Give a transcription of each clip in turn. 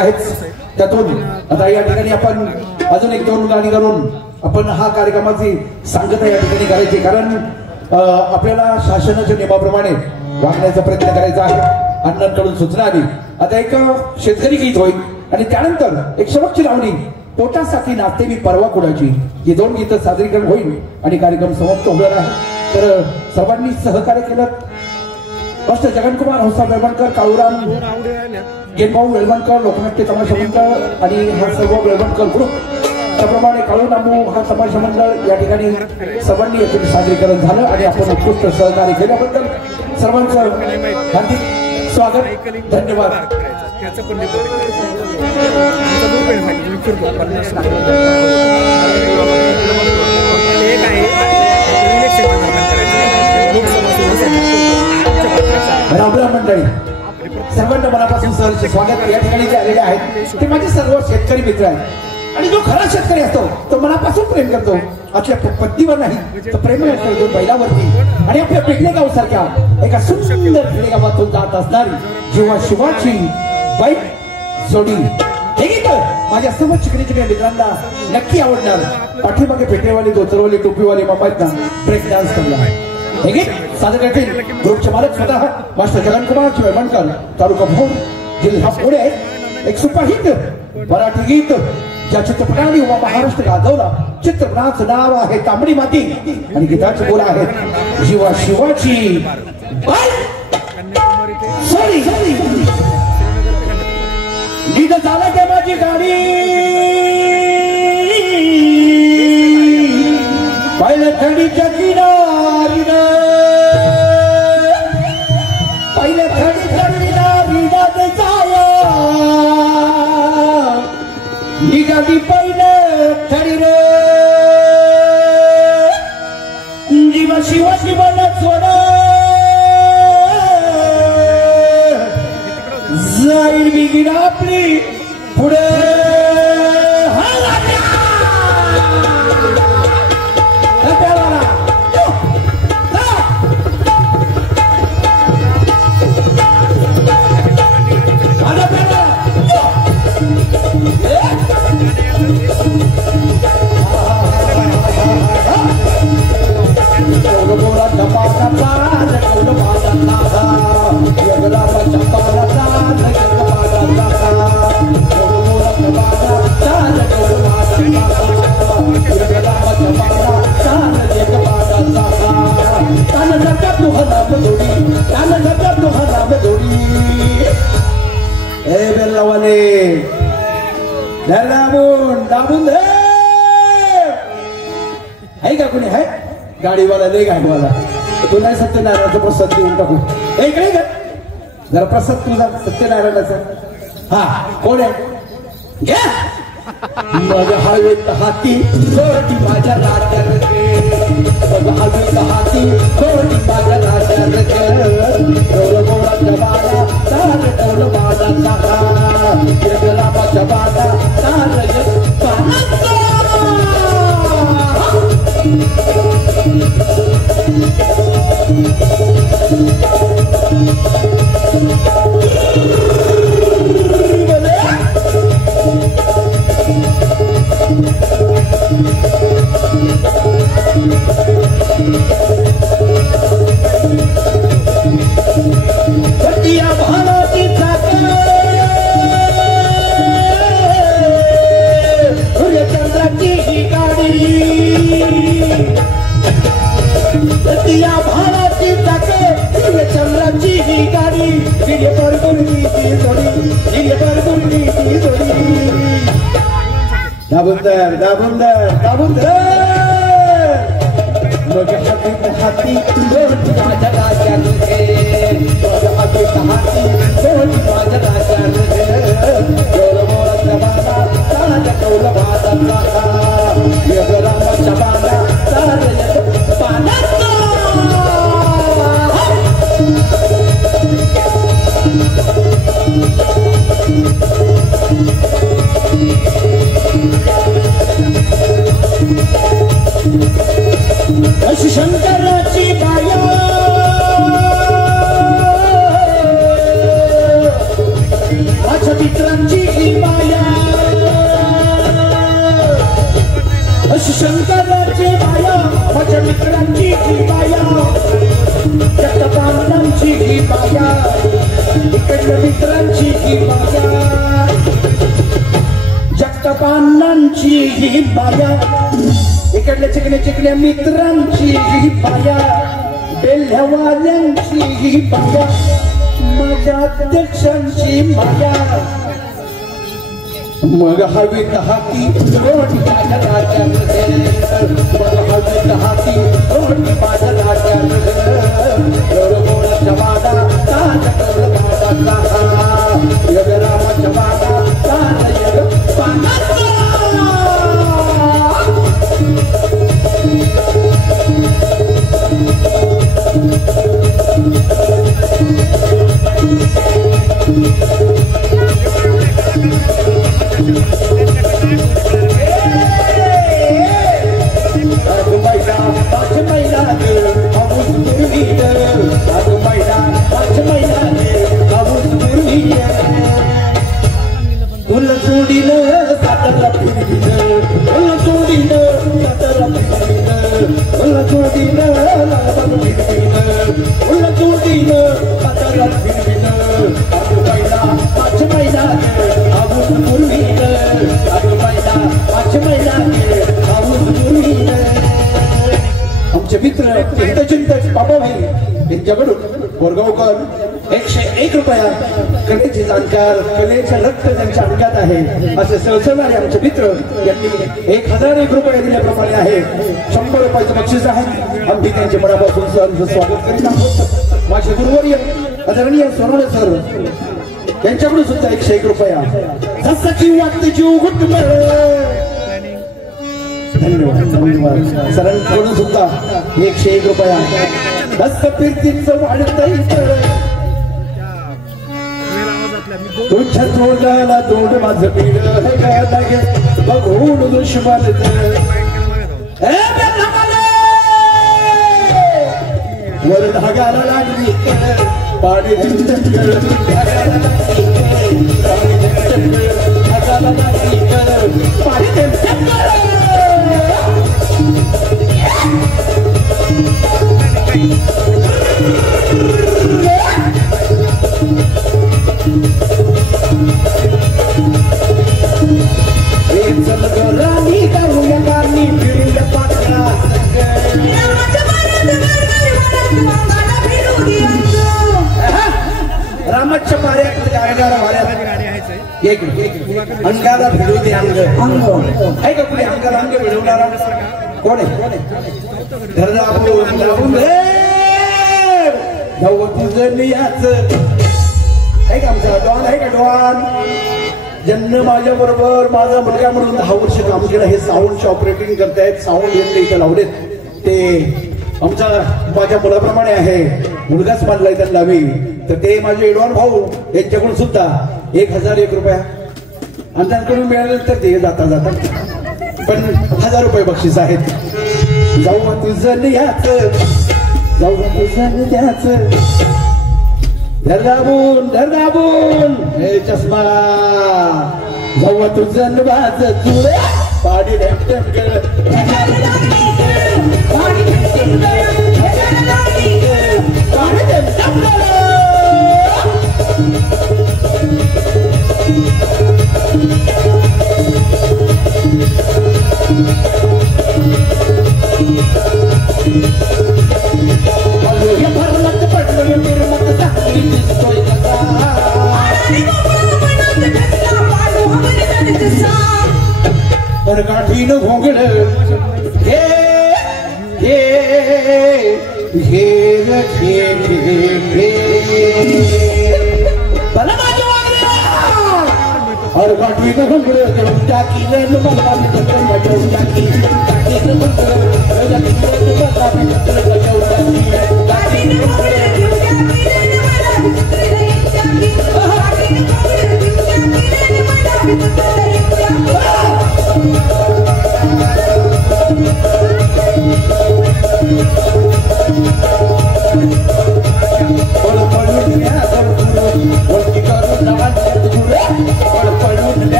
आहेच. त्यातून आता या ठिकाणी आपण अजून एक दोन गाणी करून आपण हा कार्यक्रमाची सांगता या ठिकाणी करायची, कारण आपल्याला शासनाच्या नियमाप्रमाणे वागण्याचा प्रयत्न करायचा आहे. अण्णांकडून सूचना आली. आता एक शेतकरी गीत होईल आणि त्यानंतर एक शेवटची लावणी पोटासाठी नाचते मी परवा कुणाची, ही दोन गीतं सादरीकरण होईल आणि कार्यक्रम समाप्त होणार आहे. तर सर्वांनी सहकार्य केलं. फक्त जगनकुमार हौसा वेळवणकर, काळूराम गेनभाऊ वेळवणकर, लोकनाट्य तमाशा मंडळ आणि हा सर्व वेळवणकर ग्रुप, त्याप्रमाणे काळूनामू हा तमाशा मंडळ या ठिकाणी सर्वांनी याचे सादरीकरण झालं आणि आपण उत्कृष्ट सहकार्य केल्याबद्दल सर्वांचं हार्दिक स्वागत. धन्यवाद. रामराम मंडळी, सर्वांना मनापासून सहर्ष स्वागत. या ठिकाणी जे आलेले आहेत ते माझे सर्व शेतकरी मित्र आहेत आणि जो खरा शेतकरी असतो तो मनापासून प्रेम करतो. आपल्या पत्नीवर नाही तर प्रेम करतो बैलावरती. आणि आपल्या पेडणेगाव सारख्या एका सुंदर खेडेगावातून जात असणारी जीवा शिवाची बाईक जोडी, हे गीत माझ्या सर्व चिकणी मित्रांना नक्की आवडणार. पाठीमागे पेटरेवाले, धोतरवाले, टोपीवाले मामांना ब्रेक डान्स करला. हे गीत सादर करतील ग्रुपचे मालक स्वतः मास्टर जगनकुमार वेळवणकर, तालुका भोर, जिल्हा पुणे. एक सुपरहिट मराठी गीत ज्या चित्रपटाने उभा महाराष्ट्र गाजवला. चित्रपटाचं नाव आहे तांबडी माती आणि गीताचे बोल आहेत जीवा शिवाची बाईक सॉरी. गीत झालं ते माझी गाडी पहिल्या थडीच्या किनारी, पहिल्या थडीच्या किनारीला जाया निघाली पहिलं थडी रे. जीवा शिवाची बनत सोड जाईल बिगीन आपली पुढे. है का कोणी है गाडीवाला लय गाडीवाला तू नाही सत्यनारायणाचा प्रसाद देऊन टाकू. इकडे का जरा प्रसाद तुझा सत्यनारायणाचा. हा कोण आहे घ्या. मग हवेत हाती कोटी माझ्या राजा रे, मग हवेत हाती कोटी माझ्या राजा रे. डोल गोळा जवाना तार डोल माझा सहा जगरामाच्या बागा तार दाबुंदर दाबुंदर दाबुंदर. मग हवेत हाती कोटी माझ्या राजा रे, मग हवेत हाती कोटी माझ्या राजा रे. डोल मोळा जवाना तार डोल माझा सहा जगरामाच्या बागा तार पाण्यात. शंकराची बाया माझ्या मित्रांची ही माया जगतापांनांची ही माया इकडल्या चिकण्या मित्रांची ही माया बेल्ह्यावाल्यांची ही माया माझ्या अध्यक्षांची माया मग हवीत हाती रोटी माझ्या राजात मग हवीत हाती रोटी माझ्या राजात जवाना ताज योग राम जवाना ताज योग आमचे मित्र हितचिंतक बाबाभाई यांच्याकडून बोरगावकर 101 रुपया कलेचे जाणकार कलेचे रक्त त्यांच्या अंगात आहे असे सहसरणारे आमचे मित्र यांनी 1001 रुपये दिल्याप्रमाणे आहे 100 रुपयाचं बक्षीस आहे आम्ही त्यांचे मनापासून सहर्ष स्वागत करीत आहोत माझे गुरुवर्य आदरणीय सोनवणे सर यांच्याकडून सुद्धा 101 रुपया जसं की वाटते जीव घुटमळ धन्यवाद सरांकडून सुद्धा 101 रुपया दस्त फिरतीचं वाढतंय तुझ्या तोंडाला तोंड माझं पीड बघून दुश्मन वर धागाला लागली पाणी रामाच्या पाऱ्यात अंगाला भिडू दे अंग आहे का कुठे अंगाला अंग भिडवणारा कोण आहे घर दाबून तुझं याच आहे का आमचा डॉन आहे का डॉन ज्यांना माझ्या बरोबर माझा मुलगा म्हणून 10 वर्ष काम केलं हे साऊंडचे ऑपरेटिंग करतायत साऊंड यांनी इथं लावलेत ते आमचा माझ्या मुलाप्रमाणे आहे मुलगाच मानलाय त्यांना मी तर ते माझे एडवान भाऊ यांच्याकडून सुद्धा 1001 रुपया आणि त्यांकडून मिळाले तर ते जाता जाता पण 1000 रुपये बक्षीस आहेत जाऊ तुझं याच जाऊ तुझं द्याच धर दाबून हे चष्मा जाऊ तुझं वाज तुळे पाडी गाठीन भोंगड हे और गाठीन भोंगड टाकीन मला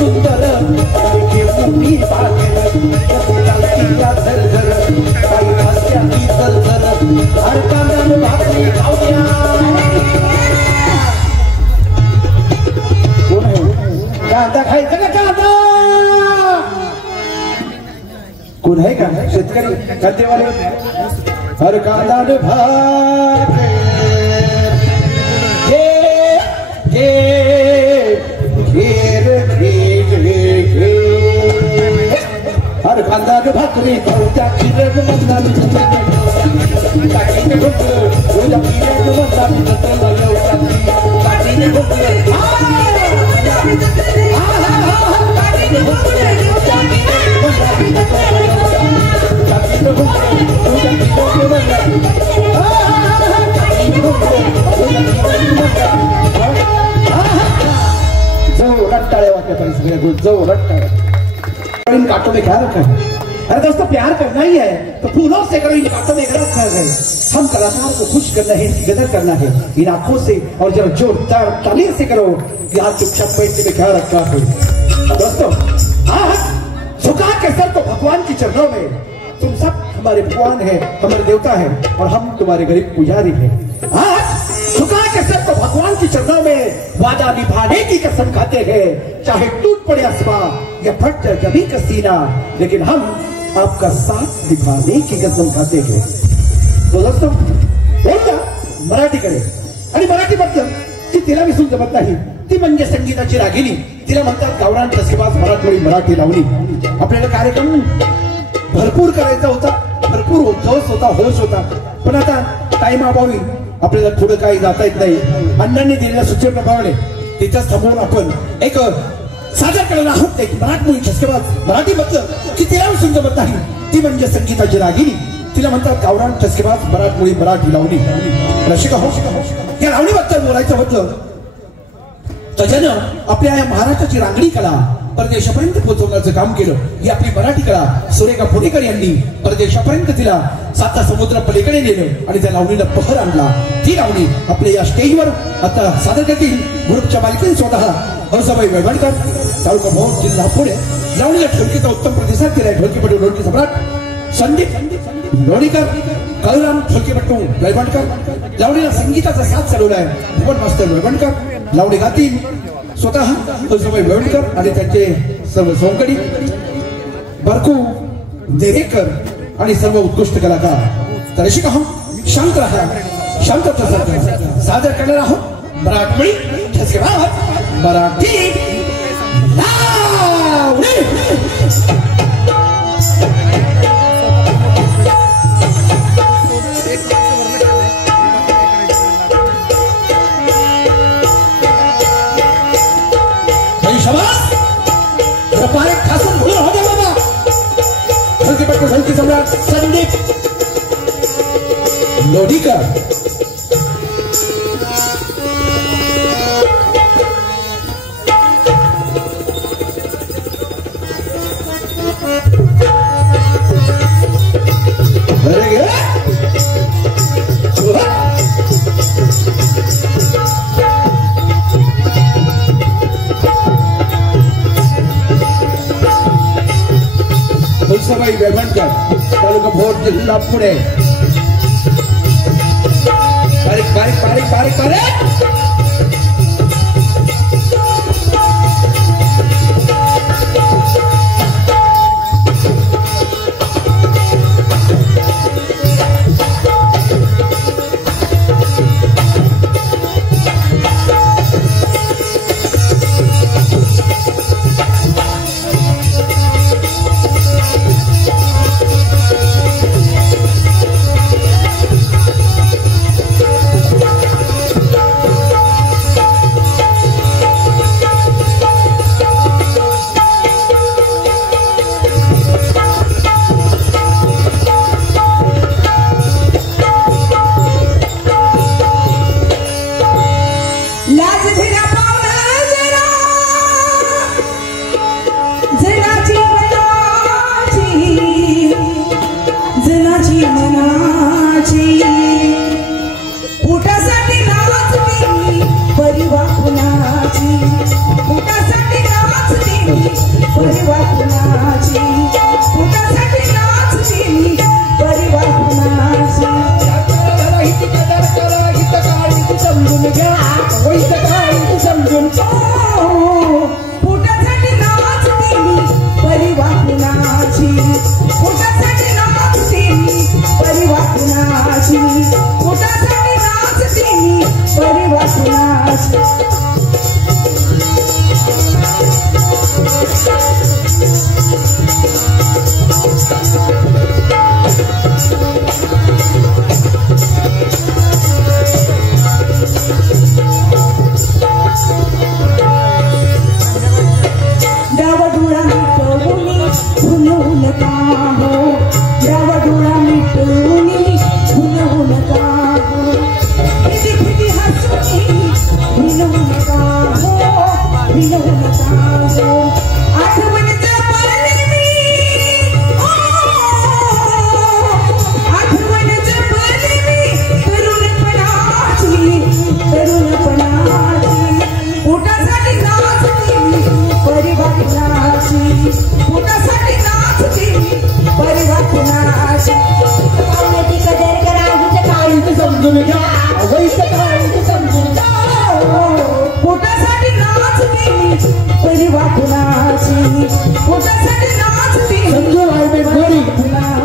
सुंदर कंदेवाले हर कांदा भागे हर कांदा भाकरी त्या खिरड कांटों में क्या रखा है? अरे दोस्तों प्यार करना ही है तो फूलों से करो, इन कांटों में क्या रखा है? हम कलाकार को खुश करना है, इनकी कदर करना है इन आंखों से, और जब जोरदार ताली से करो यार चुपचाप बैठ में क्या रखा है? दोस्तों आज झुका के सर को भगवान के चरणों में, तुम सब हमारे भगवान है, हमारे देवता है, और हम तुम्हारे गरीब पुजारी है। आज झुका के सर को भगवान के चरणों में वादा निभाने की कसम खाते हैं, चाहे टूट पड़े आसमां या फट जाए जमीन का सीना, लेकिन हम आपका साथ निभाने की कसम खाते हैं। तो दोस्तों बोलता मराठी कडे, आणि मराठी म्हटलं की तिला विसरून जमत नाही, ती म्हणजे संगीताची रागिनी, तिला म्हणतात गावरान ठसकेबाज मराठवाडी मराठी लावणी। आपल्याला कार्यक्रम भरपूर करायचा होता, भरपूर जोश होता, होश होता, पण आता टाइम अभावी आपल्याला थोडं काही जाता येत नाही। अण्णांनी दिलेल्या सूचनेप्रमाणे तिथं थांबवून आपण एक सादर करणार आहोत एक मराठमोळी ठसकेबाज मराठी म्हटलं की तिला विसरून जमत नाही, ती म्हणजे संगीताची रागिनी, तिला म्हणतात गावरान ठसकेबाज मराठमोळी मराठी लावणी। रसिका हो, या लावणीबद्दल बोलायचं म्हटलं त्याच्यानं आपल्या या महाराष्ट्राची रांगडी कला परदेशापर्यंत पोहोचवण्याचं काम केलं। ही आपली मराठी कला सुरेखा पुणेकर यांनी परदेशापर्यंत तिला 7 समुद्र पलीकडे नेलं आणि त्या लावणीला पहर आणला। ती लावणी आपल्या या स्टेजवर आता सादर करतील ग्रुपच्या मालकीण स्वतः हंसाबाई वेळवणकर, तालुका भोर, जिल्हा पुणे। लावणीला ढोलकीचा उत्तम प्रतिसाद केलाय ढोलकीपटू ढोलकी सम्राट संदीप लोणीकर, कलराम ढोलकीपटू वेळवणकर। लावणीला संगीताचा साथ चालवलाय भुवन मास्तर वेळवणकर। लावणी गातील स्वतः हंसाबाई वेळवणकर आणि त्यांचे सर्व सोंकडी बरकू देवेकर आणि सर्व उत्कृष्ट कलाकार। तर रसिका हो, शांत रहा, शांतता सादर करणार आहोत मराठमोळी ठसकेबाज मराठी लावणी। ढोलकी सम्राट संदीप लोणीकर। हंसाबाई वेळवणकर, तालुका भोर, जिल्हा पुणे। बारीक बारीक बारीक बारीक बारीक पोटासाठी नाच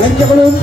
यांच्याकडून